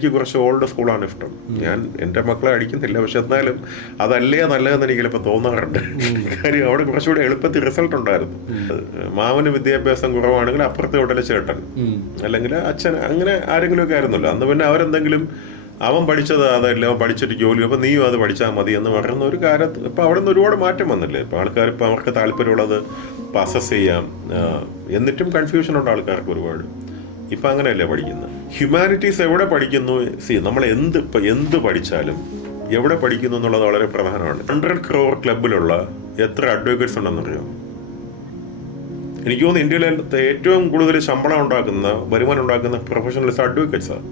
എനിക്ക് കുറച്ച് ഓൾഡ് സ്കൂളാണ് ഇഷ്ടം. ഞാൻ എൻ്റെ മക്കളെ അടിക്കുന്നില്ല, പക്ഷെ എന്നാലും അതല്ലേ നല്ലതെന്ന് എനിക്ക് ചിലപ്പോൾ തോന്നാറുണ്ട്. കാര്യം അവിടെ കുറച്ചുകൂടി എളുപ്പത്തിൽ റിസൾട്ട് ഉണ്ടായിരുന്നു. മാമന് വിദ്യാഭ്യാസം കുറവാണെങ്കിൽ അപ്പുറത്തെ ഹോട്ടലിൽ ചേട്ടൻ അല്ലെങ്കിൽ അച്ഛൻ അങ്ങനെ ആരെങ്കിലുമൊക്കെ ആയിരുന്നല്ലോ. അന്ന് പിന്നെ അവരെന്തെങ്കിലും അവൻ പഠിച്ചത് അതല്ല, അവൻ പഠിച്ചിട്ട് ജോലി, അപ്പം നീയും അത് പഠിച്ചാൽ മതി എന്ന് പറയുന്ന ഒരു കാലത്ത് ഇപ്പം അവിടെ നിന്ന് ഒരുപാട് മാറ്റം വന്നില്ലേ. ഇപ്പം ആൾക്കാർ ഇപ്പം അവർക്ക് താല്പര്യമുള്ളത് ഇപ്പം അസസ് ചെയ്യാം. എന്നിട്ടും കൺഫ്യൂഷൻ ഉണ്ട് ആൾക്കാർക്ക് ഒരുപാട്. ഇപ്പം അങ്ങനെയല്ലേ പഠിക്കുന്നത്. ഹ്യൂമാനിറ്റീസ് എവിടെ പഠിക്കുന്നു, നമ്മൾ എന്ത് പഠിച്ചാലും എവിടെ പഠിക്കുന്നു എന്നുള്ളത് വളരെ പ്രധാനമാണ്. 100 crore ക്ലബിലുള്ള എത്ര അഡ്വക്കേറ്റ്സ് ഉണ്ടെന്നറിയോ? എനിക്ക് തോന്നുന്നു ഇന്ത്യയിലെ ഏറ്റവും കൂടുതൽ ശമ്പളം ഉണ്ടാക്കുന്ന, വരുമാനം ഉണ്ടാക്കുന്ന പ്രൊഫഷണൽസ് അഡ്വക്കേറ്റ്സാണ്,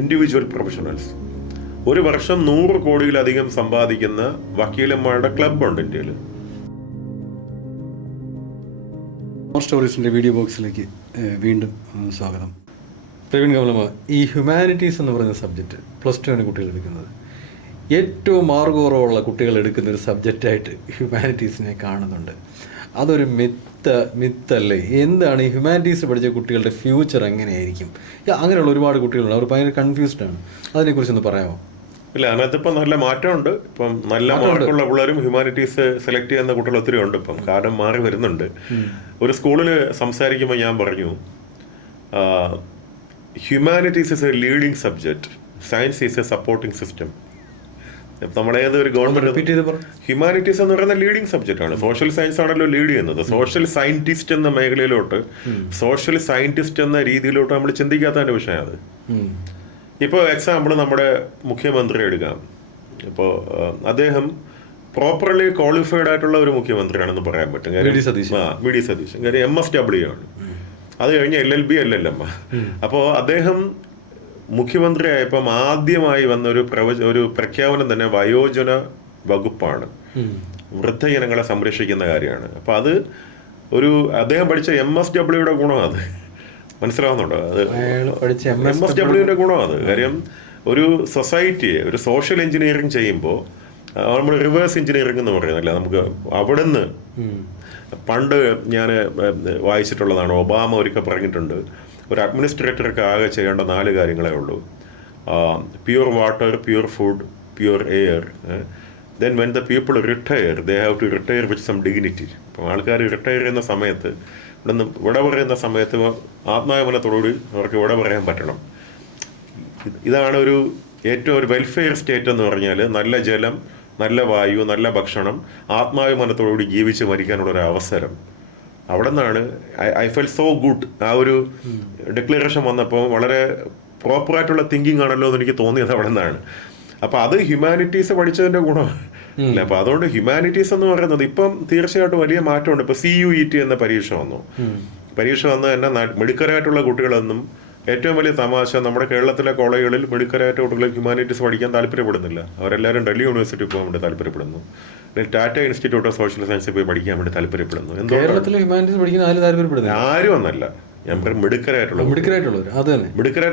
ഇൻഡിവിജ്വൽ പ്രൊഫഷണൽസ്. ഒരു വർഷം 100 കോടിയിലധികം സമ്പാദിക്കുന്ന വക്കീലന്മാരുടെ ക്ലബുണ്ട് ഇന്ത്യയിൽ. സ്റ്റോറീസിൻ്റെ വീഡിയോ ബോക്സിലേക്ക് വീണ്ടും സ്വാഗതം. പ്രവീൺ കമലമ്മ, ഈ ഹ്യൂമാനിറ്റീസ് എന്ന് പറയുന്ന സബ്ജക്റ്റ് +2 കുട്ടികൾ എടുക്കുന്നത് ഏറ്റവും മാർഗോറമുള്ള കുട്ടികൾ എടുക്കുന്ന ഒരു സബ്ജക്റ്റായിട്ട് ഹ്യൂമാനിറ്റീസിനെ കാണുന്നുണ്ട്. അതൊരു മിത്തല്ലേ? എന്താണ് ഈ ഹ്യൂമാനിറ്റീസ് പഠിച്ച കുട്ടികളുടെ ഫ്യൂച്ചർ എങ്ങനെയായിരിക്കും? അങ്ങനെയുള്ള ഒരുപാട് കുട്ടികളുണ്ട്, അവർ ഭയങ്കര കൺഫ്യൂസ്ഡാണ്. അതിനെക്കുറിച്ചൊന്ന് പറയാമോ? ഇല്ല, അതിനകത്തിപ്പം നല്ല മാറ്റമുണ്ട്. ഇപ്പം നല്ല മാർക്കുള്ള പിള്ളേരും ഹ്യൂമാനിറ്റീസ് സെലക്ട് ചെയ്യുന്ന കുട്ടികൾ ഒത്തിരി ഉണ്ട്. ഇപ്പം കാലം മാറി വരുന്നുണ്ട്. ഒരു സ്കൂളിൽ സംസാരിക്കുമ്പോൾ ഞാൻ പറഞ്ഞു, humanities is a leading subject, science is a supporting system. നമ്മളേതൊരു ഗവൺമെന്റ് ഹ്യൂമാനിറ്റീസ് എന്ന് പറയുന്ന ലീഡിങ് സബ്ജക്റ്റ് ആണ്. സോഷ്യൽ സയൻസ് ആണല്ലോ ലീഡ് ചെയ്യുന്നത്. സോഷ്യൽ സയന്റിസ്റ്റ് എന്ന മേഖലയിലോട്ട്, സോഷ്യൽ സയന്റിസ്റ്റ് എന്ന രീതിയിലോട്ട് നമ്മൾ ചിന്തിക്കാത്തതിന്റെ വിഷയം അത്. ഇപ്പോൾ എക്സാമ്പിൾ നമ്മുടെ മുഖ്യമന്ത്രി എടുക്കാം. ഇപ്പോൾ അദ്ദേഹം പ്രോപ്പർലി ക്വാളിഫൈഡ് ആയിട്ടുള്ള ഒരു മുഖ്യമന്ത്രിയാണെന്ന് പറയാൻ പറ്റും. വി ഡി സതീശൻ. കാര്യം MSW ആണ്. അത് കഴിഞ്ഞ് LLB LLM. അപ്പോൾ അദ്ദേഹം മുഖ്യമന്ത്രിയായപ്പം ആദ്യമായി വന്ന ഒരു പ്രഖ്യാപനം തന്നെ വയോജന വകുപ്പാണ്, വൃദ്ധജനങ്ങളെ സംരക്ഷിക്കുന്ന കാര്യമാണ്. അപ്പോൾ അത് അദ്ദേഹം പഠിച്ച MSWയുടെ ഗുണം അത് മനസ്സിലാവുന്നുണ്ടോ? അത് MSWയുടെ ഗുണം അത്. കാര്യം ഒരു സൊസൈറ്റിയെ ഒരു സോഷ്യൽ എഞ്ചിനീയറിംഗ് ചെയ്യുമ്പോൾ നമ്മൾ റിവേഴ്സ് എഞ്ചിനീയറിംഗ് എന്ന് പറയുന്നില്ല, നമുക്ക് അവിടുന്ന് പണ്ട് ഞാൻ വായിച്ചിട്ടുള്ളതാണ്. ഒബാമ ഒരിക്കൽ പറഞ്ഞിട്ടുണ്ട്, ഒരു അഡ്മിനിസ്ട്രേറ്റർക്ക് ആകെ ചെയ്യേണ്ട 4 കാര്യങ്ങളേ ഉള്ളൂ: pure water, pure food, pure air. Then when the people retire they have to retire with some dignity. അപ്പം ആൾക്കാർ റിട്ടയർ ചെയ്യുന്ന സമയത്ത്, വിട പറയുന്ന സമയത്ത് ആത്മാഭിമാനത്തോടുകൂടി അവർക്ക് വിട പറയാൻ പറ്റണം. ഇതാണ് ഏറ്റവും ഒരു വെൽഫെയർ സ്റ്റേറ്റ് എന്ന് പറഞ്ഞാൽ നല്ല ജലം, നല്ല വായു, നല്ല ഭക്ഷണം, ആത്മാഭിമാനത്തോടുകൂടി ജീവിച്ച് മരിക്കാനുള്ളൊരു അവസരം. അവിടെ നിന്നാണ് ഐ ഫെൽ സോ ഗുഡ്. ആ ഒരു ഡിക്ലറേഷൻ വന്നപ്പോൾ വളരെ പ്രോപ്പറായിട്ടുള്ള തിങ്കിങ് ആണല്ലോ എന്ന് എനിക്ക് തോന്നിയത് അവിടെ നിന്നാണ്. അപ്പം അത് ഹ്യൂമാനിറ്റീസ് പഠിച്ചതിൻ്റെ ഗുണമാണ്. അല്ല, അപ്പം അതുകൊണ്ട് ഹ്യൂമാനിറ്റീസ് എന്ന് പറയുന്നത് ഇപ്പം തീർച്ചയായിട്ടും വലിയ മാറ്റമുണ്ട്. ഇപ്പം CUET എന്ന പരീക്ഷ വന്നു. പരീക്ഷ വന്ന് തന്നെ മിടുക്കരായിട്ടുള്ള കുട്ടികളെന്നും, ഏറ്റവും വലിയ തമാശ, നമ്മുടെ കേരളത്തിലെ കോളേജുകളിൽ മിടുക്കരായിട്ട് കുട്ടികൾ ഹ്യൂമാനിറ്റീസ് പഠിക്കാൻ താല്പര്യപ്പെടുന്നില്ല. അവരെല്ലാവരും ഡൽഹി യൂണിവേഴ്സിറ്റി പോകാൻ വേണ്ടി താല്പര്യപ്പെടുന്നു, ടാറ്റ ഇൻസ്റ്റിറ്റ്യൂട്ട് ഓഫ് സോഷ്യൽ സയൻസിൽ പോയി പഠിക്കാൻ വേണ്ടി താല്പര്യപ്പെടുന്നു. ആരും ഒന്നല്ല, ഞാൻ പറയും മിടുക്കരായിട്ട്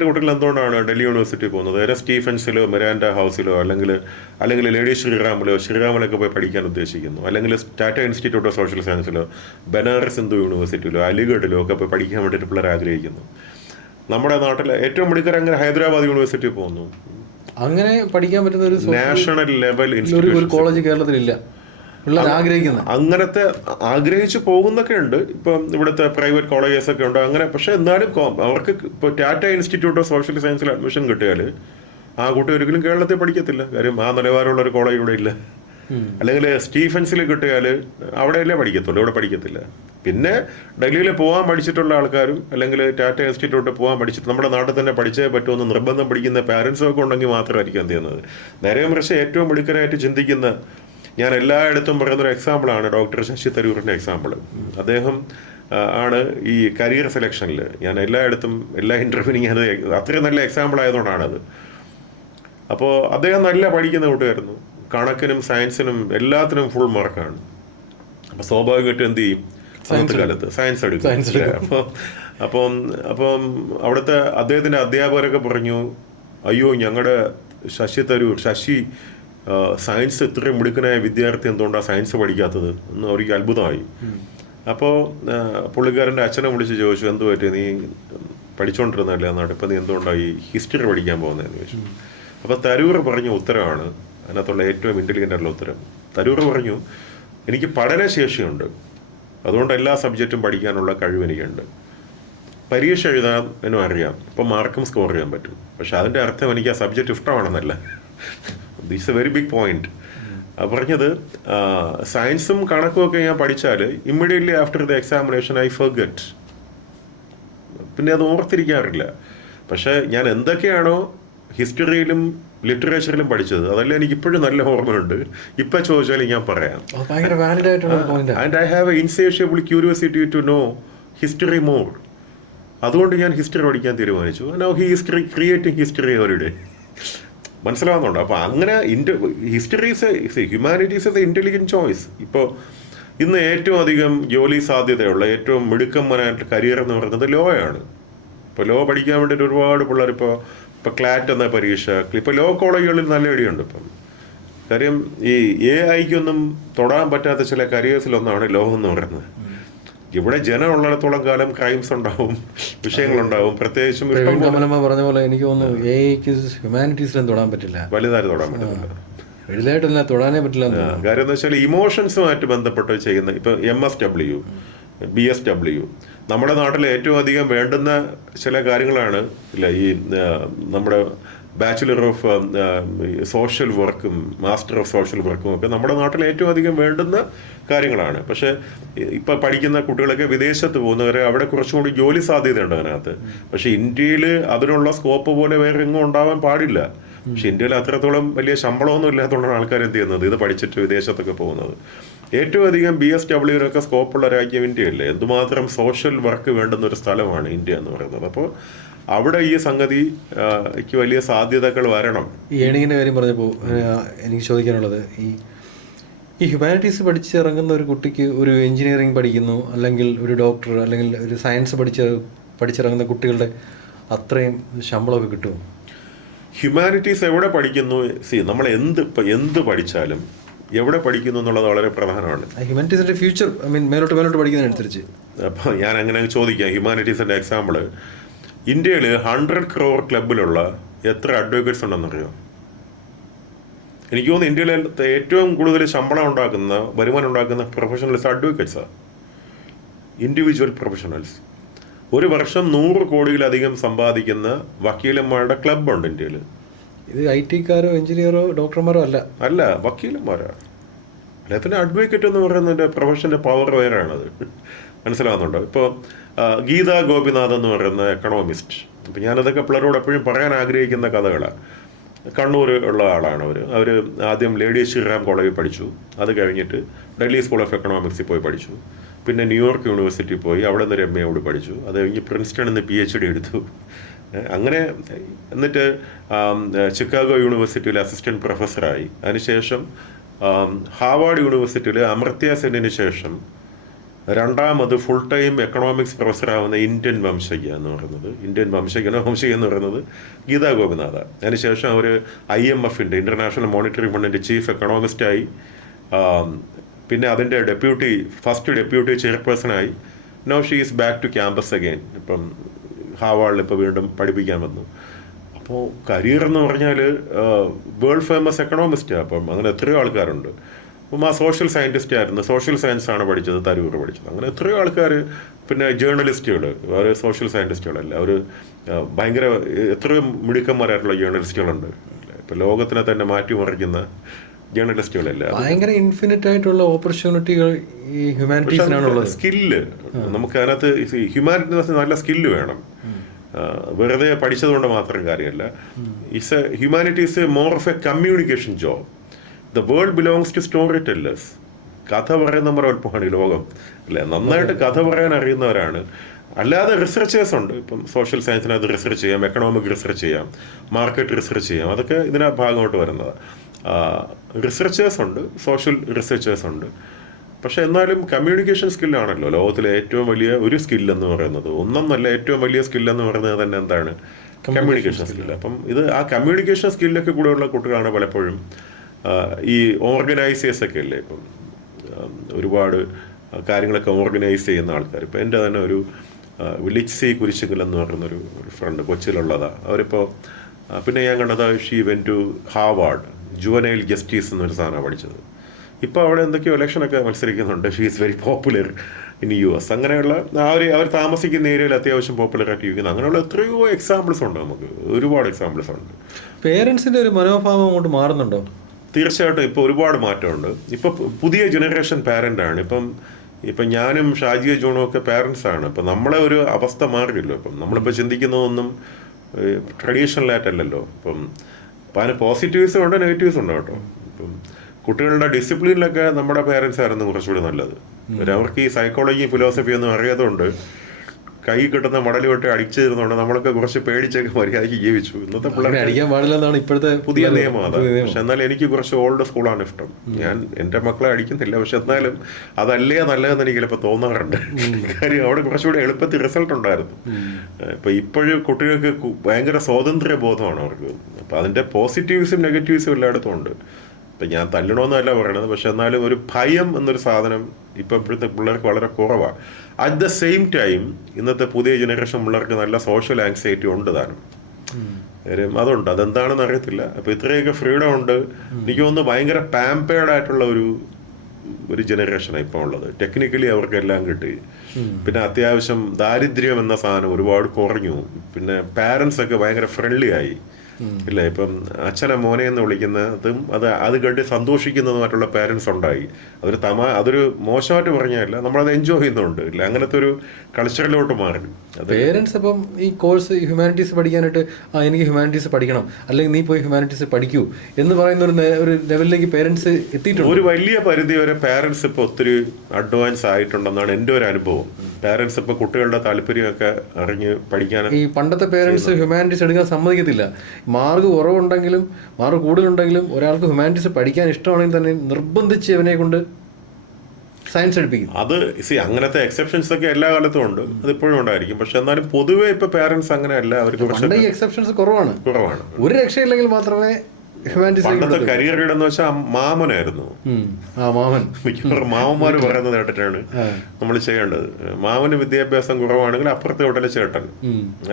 കുട്ടികൾ എന്തുകൊണ്ടാണ് ഡൽഹി യൂണിവേഴ്സിറ്റി പോകുന്നത്? സ്റ്റീഫൻസിലോ മിറാൻഡ ഹൗസിലോ അല്ലെങ്കിൽ ലേഡി ശ്രീറാമിലൊക്കെ പോയി പഠിക്കാൻ ഉദ്ദേശിക്കുന്നു, അല്ലെങ്കിൽ ടാറ്റ ഇൻസ്റ്റിറ്റ്യൂട്ട് ഓഫ് സോഷ്യൽ സയൻസിലോ ബനാറസ് ഹിന്ദു യൂണിവേഴ്സിറ്റിയിലോ അലിഗഡിലോ ഒക്കെ പോയി പഠിക്കാൻ വേണ്ടിയിട്ട് പിള്ളേർ ആഗ്രഹിക്കുന്നു. നമ്മുടെ നാട്ടിലെ ഏറ്റവും മിടുക്കർ അങ്ങനെ ഹൈദരാബാദ് യൂണിവേഴ്സിറ്റി പോകുന്നു. അങ്ങനെ പഠിക്കാൻ പറ്റുന്ന ഒരു നാഷണൽ ലെവൽ ഇൻസ്റ്റിറ്റ്യൂട്ട് കോളേജ് കേരളത്തിലില്ല. അങ്ങനത്തെ ആഗ്രഹിച്ചു പോകുന്നൊക്കെ ഉണ്ട്. ഇപ്പം ഇവിടുത്തെ പ്രൈവറ്റ് കോളേജസ് ഒക്കെ ഉണ്ട് അങ്ങനെ. പക്ഷെ എന്നാലും അവർക്ക് ഇപ്പോൾ ടാറ്റ ഇൻസ്റ്റിറ്റ്യൂട്ട് ഓഫ് സോഷ്യൽ സയൻസിൽ അഡ്മിഷൻ കിട്ടിയാൽ ആ കുട്ടി ഒരിക്കലും കേരളത്തിൽ പഠിക്കത്തില്ല. കാര്യം ആ നിലവാരമുള്ള ഒരു കോളേജ് ഇവിടെ ഇല്ല. അല്ലെങ്കിൽ സ്റ്റീഫൻസിൽ കിട്ടിയാൽ അവിടെയല്ലേ പഠിക്കത്തുള്ളൂ, ഇവിടെ പഠിക്കത്തില്ല. പിന്നെ ഡൽഹിയിൽ പോകാൻ പഠിച്ചിട്ടുള്ള ആൾക്കാരും അല്ലെങ്കിൽ ടാറ്റ ഇൻസ്റ്റിറ്റ്യൂട്ടിൽ പോകാൻ പഠിച്ചിട്ട് നമ്മുടെ നാട്ടിൽ തന്നെ പഠിച്ചേ പറ്റുമെന്ന് നിർബന്ധം പിടിക്കുന്ന പാരൻസും ഒക്കെ ഉണ്ടെങ്കിൽ മാത്രമായിരിക്കും എന്ത് ചെയ്യുന്നത്. നേരെ മറിച്ച് ഏറ്റവും മിടുക്കരായിട്ട് ചിന്തിക്കുന്ന, ഞാൻ എല്ലായിടത്തും പറയുന്നൊരു എക്സാമ്പിളാണ് ഡോക്ടർ ശശി തരൂരിൻ്റെ എക്സാമ്പിൾ. അദ്ദേഹം ആണ് ഈ കരിയർ സെലക്ഷനിൽ ഞാൻ എല്ലായിടത്തും എല്ലാ ഇൻ്റർവ്യൂവിനും ഞാൻ അത്രയും നല്ല എക്സാമ്പിൾ ആയതുകൊണ്ടാണത്. അപ്പോൾ അദ്ദേഹം നല്ല പഠിക്കുന്ന കുട്ടിയായിരുന്നു. കണക്കിനും സയൻസിനും എല്ലാത്തിനും ഫുൾ മാർക്കാണ്. അപ്പോൾ സ്വാഭാവികമായിട്ടും എന്ത് ചെയ്യും, അന്നത്തെ കാലത്ത് സയൻസ് എടുക്കും. അപ്പം അവിടുത്തെ അദ്ദേഹത്തിൻ്റെ അധ്യാപകരൊക്കെ പറഞ്ഞു, അയ്യോ ഞങ്ങളുടെ ശശി സയൻസ് ഇത്രയും മിടുക്കനായ വിദ്യാർത്ഥി എന്തുകൊണ്ടാണ് സയൻസ് പഠിക്കാത്തത് എന്ന് അവർക്ക് അത്ഭുതമായി. അപ്പോൾ പുള്ളിക്കാരൻ്റെ അച്ഛനെ വിളിച്ച് ചോദിച്ചു, എന്ത് പറ്റി, നീ പഠിച്ചുകൊണ്ടിരുന്നല്ലേ എന്നാണ്, ഇപ്പം നീ എന്തുകൊണ്ടാണ് ഈ ഹിസ്റ്ററി പഠിക്കാൻ പോകുന്നതെന്ന് ചോദിച്ചു. അപ്പോൾ തരൂർ പറഞ്ഞ ഉത്തരമാണ് അതിനകത്തുള്ള ഏറ്റവും ഇൻ്റലിജൻ്റ് ആയിട്ടുള്ള ഉത്തരം. തരൂർ പറഞ്ഞു, എനിക്ക് പഠനശേഷിയുണ്ട്, അതുകൊണ്ട് എല്ലാ സബ്ജക്റ്റും പഠിക്കാനുള്ള കഴിവ് എനിക്കുണ്ട്. പരീക്ഷ എഴുതാൻ എന്നും അറിയാം, ഇപ്പം മാർക്കും സ്കോർ ചെയ്യാൻ പറ്റും. പക്ഷെ അതിൻ്റെ അർത്ഥം എനിക്ക് ആ സബ്ജക്റ്റ് ഇഷ്ടമാണെന്നല്ല. This a very big point. പറഞ്ഞത് സയൻസും കണക്കും ഒക്കെ ഞാൻ പഠിച്ചാൽ immediately after the examination I forget, പിന്നെ അത് ഓർത്തിരിക്കാറില്ല. പക്ഷേ ഞാൻ എന്തൊക്കെയാണോ ഹിസ്റ്ററിയിലും ലിറ്ററേച്ചറിലും പഠിച്ചത് അതെല്ലാം എനിക്ക് ഇപ്പോഴും നല്ല ഓർമ്മയുണ്ട്. ഇപ്പം ചോദിച്ചാൽ ഞാൻ പറയാം. And I have a insatiable curiosity to know history more. അതുകൊണ്ട് ഞാൻ ഹിസ്റ്ററി പഠിക്കാൻ തീരുമാനിച്ചു. Now he is creating history every day. മനസ്സിലാവുന്നുണ്ടോ? അപ്പോൾ അങ്ങനെ history humanities a intelligent choice. ഇപ്പോൾ ഇന്ന് ഏറ്റവും അധികം ജോലി സാധ്യതയുള്ള ഏറ്റവും മിടുക്കന്മാരായിട്ട് കരിയർ എന്ന് പറയുന്നത് ലോ ആണ്. ഇപ്പോൾ ലോ പഠിക്കാൻ വേണ്ടിയിട്ട് ഒരുപാട് പിള്ളേർ ഇപ്പോൾ ക്ലാറ്റ് എന്ന പരീക്ഷ, ഇപ്പോൾ ലോ കോളേജുകളിൽ നല്ല ഇടിയുണ്ട് ഇപ്പം. കാര്യം ഈ AI-ക്കൊന്നും തൊടാൻ പറ്റാത്ത ചില കരിയേഴ്സിലൊന്നാണ് ലോ എന്ന് പറയുന്നത്. ഇവിടെ ജനം ഉള്ളിടത്തോളം കാലം ക്രൈംസ് ഉണ്ടാവും, വിഷയങ്ങളുണ്ടാവും. പ്രത്യേകിച്ചും പറഞ്ഞ പോലെ എനിക്ക് തോന്നുന്നു AI-ക്ക് ഹ്യൂമാനിറ്റീസിലും തൊടാൻ പറ്റില്ല, വലുതായിട്ട് തൊടാൻ പറ്റില്ല, എഴുതായിട്ടല്ല തൊടാനേ പറ്റില്ല. കാര്യം എന്താ വെച്ചാൽ ഇമോഷൻസുമായിട്ട് ബന്ധപ്പെട്ട് ചെയ്യുന്ന ഇപ്പം MSW, BSW നമ്മുടെ നാട്ടിൽ ഏറ്റവും അധികം വേണ്ടുന്ന ചില കാര്യങ്ങളാണ് ഇല്ല ഈ നമ്മുടെ ബാച്ചിലർ ഓഫ് സോഷ്യൽ വർക്കും മാസ്റ്റർ ഓഫ് സോഷ്യൽ വർക്കും ഒക്കെ നമ്മുടെ നാട്ടിൽ ഏറ്റവും അധികം വേണ്ടുന്ന കാര്യങ്ങളാണ്. പക്ഷേ ഇപ്പം പഠിക്കുന്ന കുട്ടികളൊക്കെ വിദേശത്ത് പോകുന്നവരെ അവിടെ കുറച്ചും കൂടി ജോലി സാധ്യതയുണ്ട് അതിനകത്ത്. പക്ഷേ ഇന്ത്യയിൽ അതിനുള്ള സ്കോപ്പ് പോലെ വേറെ എങ്ങും ഉണ്ടാവാൻ പാടില്ല. പക്ഷെ ഇന്ത്യയിൽ അത്രത്തോളം വലിയ ശമ്പളമൊന്നും ഇല്ലാത്തതുകൊണ്ടാണ് ആൾക്കാർ എന്ത് ചെയ്യുന്നത്, ഇത് പഠിച്ചിട്ട് വിദേശത്തൊക്കെ പോകുന്നത്. ഏറ്റവും അധികം BSW-നൊക്കെ സ്കോപ്പുള്ള രാജ്യം ഇന്ത്യയല്ലേ. എന്തുമാത്രം സോഷ്യൽ വർക്ക് വേണ്ടുന്ന ഒരു സ്ഥലമാണ് ഇന്ത്യ എന്ന് പറയുന്നത്. അപ്പോൾ അവിടെ ഈ സംഗതിക്ക് വലിയ സാധ്യതകൾ വരണം. ഈ ഏണിങ്ങിൻ്റെ കാര്യം പറഞ്ഞപ്പോൾ എനിക്ക് ചോദിക്കാനുള്ളത്, ഈ ഹ്യൂമാനിറ്റീസ് പഠിച്ചിറങ്ങുന്ന ഒരു കുട്ടിക്ക് ഒരു എഞ്ചിനീയറിംഗ് പഠിക്കുന്നു, അല്ലെങ്കിൽ ഒരു ഡോക്ടർ, അല്ലെങ്കിൽ ഒരു സയൻസ് പഠിച്ചിറങ്ങുന്ന കുട്ടികളുടെ അത്രയും ശമ്പളമൊക്കെ കിട്ടുമോ? ഹ്യൂമാനിറ്റീസ് എവിടെ പഠിക്കുന്നു, നമ്മൾ എന്ത് പഠിച്ചാലും എവിടെ പഠിക്കുന്നു എന്നുള്ളത് വളരെ പ്രധാനമാണ്. ഹ്യൂമാനിറ്റീസിൻ്റെ ഫ്യൂച്ചർ മേലോട്ട് പഠിക്കുന്നതിനനുസരിച്ച്. അപ്പോൾ ഞാൻ അങ്ങനെ ചോദിക്കാം, ഹ്യൂമാനിറ്റീസിൻ്റെ എക്സാമ്പിൾ, ഇന്ത്യയിൽ 100 crore ക്ലബിലുള്ള എത്ര അഡ്വക്കേറ്റ്സ് ഉണ്ടെന്നറിയോ? എനിക്ക് തോന്നുന്നു ഇന്ത്യയിലെ ഏറ്റവും കൂടുതൽ ശമ്പളം ഉണ്ടാക്കുന്ന, വരുമാനം ഉണ്ടാക്കുന്ന പ്രൊഫഷണൽസ് അഡ്വക്കേറ്റ്സാണ്, ഇൻഡിവിജ്വൽ പ്രൊഫഷണൽസ്. ഒരു വർഷം 100 കോടിയിലധികം സമ്പാദിക്കുന്ന വക്കീലന്മാരുടെ ക്ലബ്ബുണ്ട് ഇന്ത്യയിൽ. ഇത് IT-കാരോ എഞ്ചിനീയറോ ഡോക്ടർമാരോ അല്ല, വക്കീലന്മാരാണ്. അദ്ദേഹത്തിന് അഡ്വക്കേറ്റ് എന്ന് പറയുന്നതിൻ്റെ പ്രൊഫഷൻ്റെ പവർ വേറെയാണത്. മനസ്സിലാവുന്നുണ്ടോ? ഇപ്പോൾ ഗീതാ ഗോപിനാഥ് എന്ന് പറയുന്ന എക്കണോമിസ്റ്റ്, അപ്പം ഞാനതൊക്കെ പിള്ളേരോട് എപ്പോഴും പറയാൻ ആഗ്രഹിക്കുന്ന കഥകളാണ്. കണ്ണൂർ ഉള്ള ആളാണ് അവർ ആദ്യം ലേഡി ശ്രീറാം കോളേജിൽ പഠിച്ചു. അത് കഴിഞ്ഞിട്ട് ഡൽഹി സ്കൂൾ ഓഫ് എക്കണോമിക്സിൽ പോയി പഠിച്ചു. പിന്നെ ന്യൂയോർക്ക് യൂണിവേഴ്സിറ്റി പോയി അവിടെ നിന്ന് ഒരു MA കൂടി പഠിച്ചു. അത് കഴിഞ്ഞ് പ്രിൻസ്റ്റണിൽ നിന്ന് PhD എടുത്തു. അങ്ങനെ എന്നിട്ട് ചിക്കാഗോ യൂണിവേഴ്സിറ്റിയിൽ അസിസ്റ്റൻറ്റ് പ്രൊഫസറായി. അതിനുശേഷം ഹാർവാർഡ് യൂണിവേഴ്സിറ്റിയിൽ അമർത്യ സെന്നിന് ശേഷം രണ്ടാമത് ഫുൾ ടൈം എക്കണോമിക്സ് പ്രൊഫസറാവുന്ന ഇന്ത്യൻ വംശജ എന്ന് പറയുന്നത് ഗീതാ ഗോപിനാഥ്. അതിനുശേഷം അവർ IMF-ൻ്റെ ഇൻ്റർനാഷണൽ മോണിറ്ററി ഫണ്ടിൻ്റെ ചീഫ് എക്കണോമിസ്റ്റായി. പിന്നെ അതിൻ്റെ ഫസ്റ്റ് ഡെപ്യൂട്ടി ചെയർപേഴ്സണായി. Now she is back to campus again. ഇപ്പം ഹാർവാർഡിൽ ഇപ്പോൾ വീണ്ടും പഠിപ്പിക്കാൻ വന്നു. അപ്പോൾ കരിയർ എന്ന് പറഞ്ഞാൽ വേൾഡ് ഫേമസ് എക്കണോമിസ്റ്റാണ്. അപ്പം അങ്ങനെ എത്രയോ ആൾക്കാരുണ്ട്. അപ്പം ആ സോഷ്യൽ സയൻറ്റിസ്റ്റ് ആയിരുന്നു, സോഷ്യൽ സയൻസാണ് പഠിച്ചത്, തരൂർ പഠിച്ചത്. അങ്ങനെ എത്രയോ ആൾക്കാർ. പിന്നെ ജേർണലിസ്റ്റുകൾ, അവർ സോഷ്യൽ സയൻറ്റിസ്റ്റുകളല്ല, അവർ ഭയങ്കര എത്രയോ മിടുക്കന്മാരായിട്ടുള്ള ജേർണലിസ്റ്റുകളുണ്ട്. ഇപ്പോൾ ലോകത്തിനെ തന്നെ മാറ്റിമറിക്കുന്ന ജേർണലിസ്റ്റുകളല്ല. ഭയങ്കര ഇൻഫിനിറ്റ് ആയിട്ടുള്ള ഓപ്പർച്യൂണിറ്റികൾ ഈ ഹ്യൂമാനിറ്റീസിനാണുള്ളത്. സ്കില്ല് നമുക്ക് അതിനകത്ത് ഹ്യൂമാനിറ്റീസ് നല്ല സ്കില്ല് വേണം. വെറുതെ പഠിച്ചതുകൊണ്ട് മാത്രം കാര്യമല്ല. Humanities more of a communication job. The world belongs to story tellers. കഥ പറയുന്നവരൊപ്പമാണ് ഈ ലോകം അല്ലേ. നന്നായിട്ട് കഥ പറയാൻ അറിയുന്നവരാണ്. അല്ലാതെ റിസർച്ചേഴ്സ് ഉണ്ട്. ഇപ്പം സോഷ്യൽ സയൻസിനകത്ത് റിസർച്ച് ചെയ്യാം, എക്കണോമിക് റിസർച്ച് ചെയ്യാം, മാർക്കറ്റ് റിസർച്ച് ചെയ്യാം. അതൊക്കെ ഇതിനാ ഭാഗമായിട്ട് വരുന്നത്. റിസർച്ചേഴ്സ് ഉണ്ട്, സോഷ്യൽ റിസർച്ചേഴ്സ് ഉണ്ട്. പക്ഷെ എന്നാലും കമ്മ്യൂണിക്കേഷൻ സ്കില്ലാണല്ലോ ലോകത്തിലെ ഏറ്റവും വലിയ ഒരു സ്കില്ലെന്ന് പറയുന്നത്. ഒന്നൊന്നല്ല, ഏറ്റവും വലിയ സ്കില്ലെന്ന് പറയുന്നത് തന്നെ എന്താണ്? Communication skill. അപ്പം ആ കമ്മ്യൂണിക്കേഷൻ സ്കില്ലൊക്കെ കൂടെയുള്ള കുട്ടികളാണ് പലപ്പോഴും ഈ ഓർഗനൈസേഴ്സൊക്കെ അല്ലേ. ഇപ്പം ഒരുപാട് കാര്യങ്ങളൊക്കെ ഓർഗനൈസ് ചെയ്യുന്ന ആൾക്കാർ. ഇപ്പം എൻ്റെ തന്നെ ഒരു ലിറ്റ്സി കുരിശുങ്കൽ എന്ന് പറയുന്നൊരു ഫ്രണ്ട് കൊച്ചിയിലുള്ളതാണ്. അവരിപ്പോൾ പിന്നെ ഞാൻ കണ്ടത് she went to Harvard juvenile justice എന്നൊരു സാധനമാണ് പഠിച്ചത്. ഇപ്പോൾ അവിടെ എന്തൊക്കെയോ ഇലക്ഷനൊക്കെ മത്സരിക്കുന്നുണ്ട്. She is very popular in US. അങ്ങനെയുള്ള അവർ താമസിക്കുന്ന ഏരിയയിൽ അത്യാവശ്യം പോപ്പുലറായിട്ട് ജീവിക്കുന്നത് അങ്ങനെയുള്ള എത്രയോ എക്സാമ്പിൾസ് ഉണ്ട്. നമുക്ക് ഒരുപാട് എക്സാമ്പിൾസ് ഉണ്ട്. പേരൻസിൻ്റെ ഒരു മനോഭാവം അങ്ങോട്ട് മാറുന്നുണ്ടോ? തീർച്ചയായിട്ടും ഇപ്പോൾ ഒരുപാട് മാറ്റമുണ്ട്. ഇപ്പോൾ പുതിയ ജനറേഷൻ പാരൻ്റാണ്. ഇപ്പം ഞാനും ഷാജിയ ജോണും ഒക്കെ പാരൻസാണ്. ഇപ്പം നമ്മളെ ഒരു അവസ്ഥ മാറിയല്ലോ. ഇപ്പം നമ്മളിപ്പോൾ ചിന്തിക്കുന്നതൊന്നും ട്രഡീഷണൽ ആയിട്ടല്ലല്ലോ. ഇപ്പം അതിന് പോസിറ്റീവ്സും ഉണ്ട്, നെഗറ്റീവ്സും ഉണ്ട് കേട്ടോ. ഇപ്പം കുട്ടികളുടെ ഡിസിപ്ലിനിലൊക്കെ നമ്മുടെ പേരൻസ് ആയിരുന്നു കുറച്ചുകൂടി നല്ലത്. അവർക്ക് ഈ സൈക്കോളജി ഫിലോസഫി ഒന്നും അറിയാത്തതുകൊണ്ട് കൈ കിട്ടുന്ന മടൽ വിട്ട് അടിച്ചു തരുന്നുണ്ട്. നമ്മളൊക്കെ കുറച്ച് പേടിച്ചൊക്കെ മര്യാദയ്ക്ക് ജീവിച്ചു. ഇന്നത്തെ പിള്ളേരെ അടിക്കാൻ പാടില്ലെന്നാണ് ഇപ്പോഴത്തെ പുതിയ നിയമം അതാണ്. പക്ഷെ എന്നാലും എനിക്ക് കുറച്ച് ഓൾഡ് സ്കൂളാണ് ഇഷ്ടം. ഞാൻ എൻ്റെ മക്കളെ അടിക്കുന്നില്ല, പക്ഷെ എന്നാലും അതല്ലേ നല്ലതെന്ന് എനിക്ക് ചിലപ്പോൾ തോന്നാറുണ്ട്. കാര്യം അവിടെ കുറച്ചുകൂടി എളുപ്പത്തിൽ റിസൾട്ട് ഉണ്ടായിരുന്നു. ഇപ്പോഴും കുട്ടികൾക്ക് ഭയങ്കര സ്വാതന്ത്ര്യ ബോധമാണ് അവർക്ക്. അപ്പം അതിൻ്റെ പോസിറ്റീവ്സും നെഗറ്റീവ്സും എല്ലായിടത്തും ഉണ്ട്. ഇപ്പം ഞാൻ തല്ലണമെന്നല്ല പറയണത്, പക്ഷെ എന്നാലും ഒരു ഭയം എന്നൊരു സാധനം ഇപ്പം ഇപ്പോഴത്തെ പിള്ളേർക്ക് വളരെ കുറവാണ്. അറ്റ് ദ സെയിം ടൈം ഇന്നത്തെ പുതിയ ജനറേഷൻ പിള്ളേർക്ക് നല്ല സോഷ്യൽ ആങ്സൈറ്റി ഉണ്ട് താനും. കാര്യം അതുണ്ട്, അതെന്താണെന്ന് അറിയത്തില്ല. അപ്പോൾ ഇത്രയൊക്കെ ഫ്രീഡം ഉണ്ട്. എനിക്ക് തോന്നുന്നു ഭയങ്കര പാമ്പേർഡ് ആയിട്ടുള്ള ഒരു ജനറേഷനാണ് ഇപ്പോൾ ഉള്ളത്. ടെക്നിക്കലി അവർക്കെല്ലാം കിട്ടി. പിന്നെ അത്യാവശ്യം ദാരിദ്ര്യം എന്ന സാധനം ഒരുപാട് കുറഞ്ഞു. പിന്നെ പാരൻസ് ഒക്കെ ഭയങ്കര ഫ്രണ്ട്ലി ആയി. ഇല്ല, ഇപ്പം അച്ഛനെ മോനെ എന്ന് വിളിക്കുന്നതും അത് കണ്ട് സന്തോഷിക്കുന്നതുമായിട്ടുള്ള പാരൻസ് ഉണ്ടായി. അതൊരു മോശമായിട്ട് പറഞ്ഞല്ല, നമ്മളത് എൻജോയ് ചെയ്യുന്നുണ്ട്. ഇല്ല, അങ്ങനത്തെ ഒരു കൾച്ചറിലോട്ട് മാറി പേരൻസ്. അപ്പം ഈ കോഴ്സ് ഹ്യൂമാനിറ്റീസ് പഠിക്കാനായിട്ട് എനിക്ക് ഹ്യൂമാനിറ്റീസ് പഠിക്കണം, അല്ലെങ്കിൽ നീ പോയി ഹ്യൂമാനിറ്റീസ് പഠിക്കൂ എന്ന് പറയുന്ന ഒരു ലെവലിലേക്ക് പേരൻസ് എത്തിയിട്ടുണ്ട്. ഒരു വലിയ പരിധി വരെ പാരൻസ് ഇപ്പോൾ ഒത്തിരി അഡ്വാൻസ് ആയിട്ടുണ്ടെന്നാണ് എൻ്റെ ഒരു അനുഭവം. പാരൻസ് ഇപ്പോൾ കുട്ടികളുടെ താല്പര്യമൊക്കെ അറിഞ്ഞ് പഠിക്കാൻ. ഈ പണ്ടത്തെ പേരൻസ് ഹ്യൂമാനിറ്റീസ് എടുക്കാൻ സമ്മതിക്കത്തില്ല. മാർക്ക് കുറവുണ്ടെങ്കിലും മാർക്ക് കൂടുതലുണ്ടെങ്കിലും ഒരാൾക്ക് ഹ്യൂമാനിറ്റീസ് പഠിക്കാൻ ഇഷ്ടമാണെങ്കിൽ തന്നെ നിർബന്ധിച്ച് അവനെ കൊണ്ട് സയൻസ് എടുപ്പിക്കും. അത് അങ്ങനത്തെ എക്സെപ്ഷൻസ് ഒക്കെ എല്ലാ കാലത്തും ഉണ്ട്, അതിപ്പോഴും ഉണ്ടായിരിക്കും. പക്ഷെ എന്നാലും പൊതുവെ ഇപ്പൊ പാരന്റ്സ് അങ്ങനെയല്ല. അവർക്ക് എക്സെപ്ഷൻസ് കുറവാണ്. ഒരു രക്ഷയില്ലെങ്കിൽ മാത്രമേ പണ്ടത്തെ കരിയർ എന്ന് വെച്ചാൽ മാമനായിരുന്നു. മിക്കവാറും മാമന്മാര് പറയുന്നത് കേട്ടിട്ടാണ് നമ്മൾ ചെയ്യേണ്ടത്. മാമന് വിദ്യാഭ്യാസം കുറവാണെങ്കിൽ അപ്പുറത്തെ ഹോട്ടലിൽ ചേട്ടൻ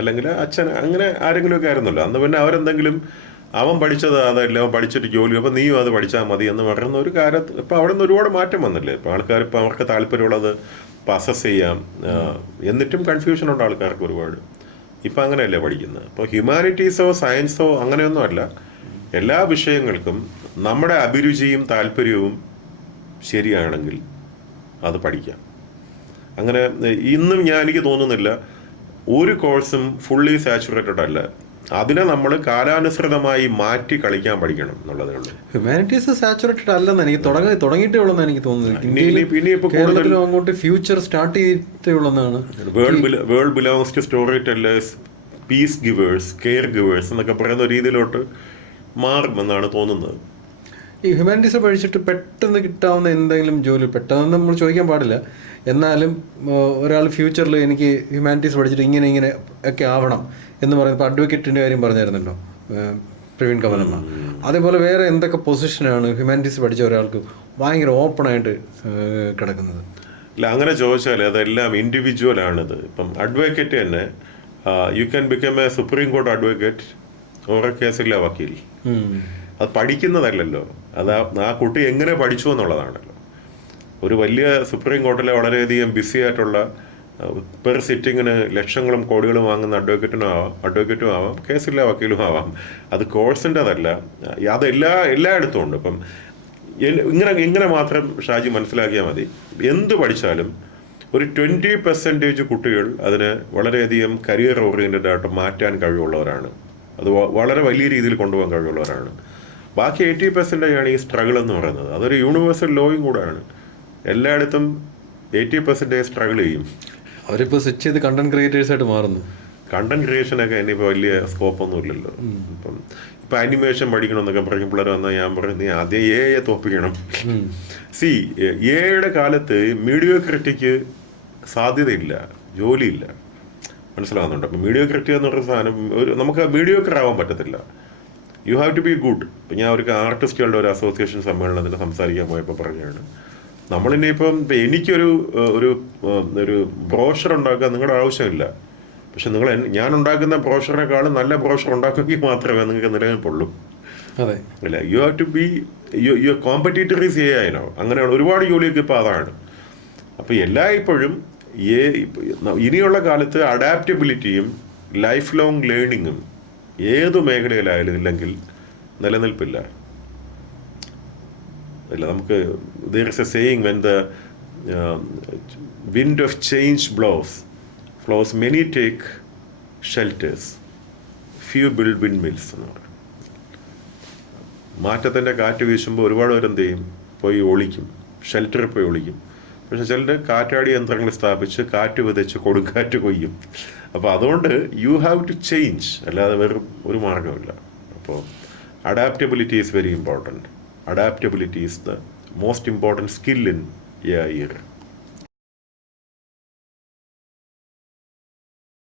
അല്ലെങ്കിൽ അച്ഛൻ, അങ്ങനെ ആരെങ്കിലും ഒക്കെ ആയിരുന്നല്ലോ അന്ന്. പിന്നെ അവരെന്തെങ്കിലും അവൻ പഠിച്ചത് അതല്ല, അവൻ പഠിച്ചിട്ട് ജോലി, അപ്പം നീയും അത് പഠിച്ചാൽ മതി എന്ന് പറയുന്ന ഒരു കാലത്ത് ഇപ്പം അവിടെ നിന്ന് ഒരുപാട് മാറ്റം വന്നില്ലേ. ഇപ്പം ആൾക്കാർ ഇപ്പം അവർക്ക് താല്പര്യമുള്ളത് ഇപ്പം അസസ് ചെയ്യാം. എന്നിട്ടും കൺഫ്യൂഷൻ ഉണ്ട് ആൾക്കാർക്ക് ഒരുപാട്. ഇപ്പം അങ്ങനെയല്ലേ പഠിക്കുന്നത്. ഇപ്പോൾ ഹ്യൂമാനിറ്റീസോ സയൻസോ അങ്ങനെയൊന്നും അല്ല. എല്ലാ വിഷയങ്ങൾക്കും നമ്മുടെ അഭിരുചിയും താല്പര്യവും ശരിയാണെങ്കിൽ അത് പഠിക്കാം. അങ്ങനെ ഇന്നും എനിക്ക് തോന്നുന്നില്ല ഒരു കോഴ്സും ഫുള്ളി സാച്ചുറേറ്റഡ് അല്ല. അതിനെ നമ്മൾ കാലാനുസൃതമായി മാറ്റി കളിക്കാൻ പഠിക്കണം എന്നുള്ളതേ ഉള്ളൂ. ഹ്യൂമാനിറ്റീസ് സാച്ചുറേറ്റഡ് അല്ലെന്ന് എനിക്ക് തുടങ്ങിയിട്ടേ ഉള്ളൂ എനിക്ക് തോന്നുന്നത്. അങ്ങോട്ട് ഫ്യൂച്ചർ സ്റ്റാർട്ട് ചെയ്തിട്ടേ ഉള്ളതാണ്. World belongs to story tellers, peace givers, care givers എന്നൊക്കെ പറയുന്ന രീതിയിലോട്ട് മാറുമെന്നാണ് തോന്നുന്നത്. ഈ ഹ്യൂമാനിറ്റീസ് പഠിച്ചിട്ട് പെട്ടെന്ന് കിട്ടാവുന്ന എന്തെങ്കിലും ജോലി, പെട്ടെന്ന് നമ്മൾ ചോദിക്കാൻ പാടില്ല, എന്നാലും ഒരാൾ ഫ്യൂച്ചറിൽ എനിക്ക് ഹ്യൂമാനിറ്റീസ് പഠിച്ചിട്ട് ഇങ്ങനെ ഒക്കെ ആവണം എന്ന് പറയുമ്പോൾ അഡ്വക്കേറ്റിൻ്റെ കാര്യം പറഞ്ഞായിരുന്നല്ലോ പ്രവീൺ കമലമ്മ. അതേപോലെ വേറെ എന്തൊക്കെ പൊസിഷനാണ് ഹ്യൂമാനിറ്റീസ് പഠിച്ച ഒരാൾക്ക് ഭയങ്കര ഓപ്പണായിട്ട് കിടക്കുന്നത്? ഇല്ല, അങ്ങനെ ചോദിച്ചാൽ അതെല്ലാം ഇൻഡിവിജ്വൽ ആണിത്. ഇപ്പം അഡ്വക്കേറ്റ് തന്നെ you can become A supreme court advocate ഓരോ കേസില്ല വക്കീൽ. അത് പഠിക്കുന്നതല്ലല്ലോ, അത് ആ കുട്ടി എങ്ങനെ പഠിച്ചു എന്നുള്ളതാണല്ലോ. ഒരു വലിയ സുപ്രീം കോർട്ടിലെ വളരെയധികം ബിസി ആയിട്ടുള്ള പെർ സിറ്റിങ്ങിന് ലക്ഷങ്ങളും കോടികളും വാങ്ങുന്ന അഡ്വക്കേറ്റും ആവാം, കേസില്ല വക്കീലും ആവാം. അത് കോഴ്സിൻ്റെതല്ല, അത് എല്ലായിടത്തും ഉണ്ട്. ഇപ്പം ഇങ്ങനെ മാത്രം ഷാജി മനസ്സിലാക്കിയാൽ മതി. എന്ത് പഠിച്ചാലും ഒരു 20% കുട്ടികൾ അതിനെ വളരെയധികം കരിയർ ഓറിയൻറ്റഡ് ആയിട്ട് മാറ്റാൻ കഴിവുള്ളവരാണ്. അത് വളരെ വലിയ രീതിയിൽ കൊണ്ടുപോകാൻ കഴിവുള്ളവരാണ്. ബാക്കി 80% ആണ് ഈ സ്ട്രഗിൾ എന്ന് പറയുന്നത്. അതൊരു യൂണിവേഴ്സൽ ലോയും കൂടെയാണ്. എല്ലായിടത്തും 80% സ്ട്രഗിൾ ചെയ്യും. അവരിപ്പോൾ സ്വിച്ച് ചെയ്ത് കണ്ടന്റ് ക്രിയേറ്റേഴ്സ് ആയിട്ട് മാറുന്നു. കണ്ടന്റ് ക്രിയേഷനൊക്കെ ഇനിയിപ്പോൾ വലിയ സ്കോപ്പൊന്നും ഇല്ലല്ലോ. ഇപ്പം അനിമേഷൻ പഠിക്കണമെന്നൊക്കെ പറയും പിള്ളേർ വന്നാൽ ഞാൻ പറയും നീ ആദ്യം എ തോപ്പിക്കണം. എയുടെ കാലത്ത് മീഡിയോക്രിറ്റിക്ക് സാധ്യതയില്ല, ജോലിയില്ല. മനസ്സിലാകുന്നുണ്ട്. അപ്പം മീഡിയോക്രിറ്റി എന്ന് പറയുന്ന സാധനം നമുക്ക് മീഡിയോക്കർ ആവാൻ പറ്റത്തില്ല. You have to be good. ഇപ്പം ഞാൻ ഒരു ആർട്ടിസ്റ്റുകളുടെ ഒരു അസോസിയേഷൻ സമ്മേളനത്തിൽ സംസാരിക്കാൻ പോയപ്പോൾ പറഞ്ഞാണ് നമ്മളിനിയിപ്പം എനിക്കൊരു ഒരു ഒരു ബ്രോഷർ ഉണ്ടാക്കാൻ നിങ്ങളുടെ ആവശ്യമില്ല. പക്ഷെ ഞാൻ ഉണ്ടാക്കുന്ന ബ്രോഷറിനെക്കാളും നല്ല ബ്രോഷർ ഉണ്ടാക്കുമെങ്കിൽ മാത്രമേ നിങ്ങൾക്ക് നിലനിൽപ്പുള്ളൂ. അതെ, അല്ല, you have to be your competitor is AI. അങ്ങനെയാണ് ഒരുപാട് ജോലിയൊക്കെ ഇപ്പോൾ അതാണ്. അപ്പോൾ എല്ലായ്പ്പോഴും ഇനിയുള്ള കാലത്ത് അഡാപ്റ്റബിലിറ്റിയും ലൈഫ് ലോങ് ലേണിങ്ങും ഏതു മേഖലയിലായാലും ഇല്ലെങ്കിൽ നിലനിൽപ്പില്ല. അല്ല, നമുക്ക് there is a saying, when the wind of change blows, many take shelters, few build windmills എന്ന് പറയും. മാറ്റത്തിൻ്റെ കാറ്റ് വീശുമ്പോൾ ഒരുപാട് പേര് എന്ത് ചെയ്യും, പോയി ഒളിക്കും, ഷെൽറ്ററിൽ പോയി ഒളിക്കും. പക്ഷെ ചിലർ കാറ്റാടി യന്ത്രങ്ങൾ സ്ഥാപിച്ച് കാറ്റ് വിതച്ച് കൊടുങ്കാറ്റ് കൊയ്യും. അപ്പോൾ അതുകൊണ്ട് യു ഹാവ് ടു ചേഞ്ച്, അല്ലാതെ വേറെ ഒരു മാർഗമില്ല. അപ്പോൾ adaptability is very important. Adaptability is the most important skill in AI era.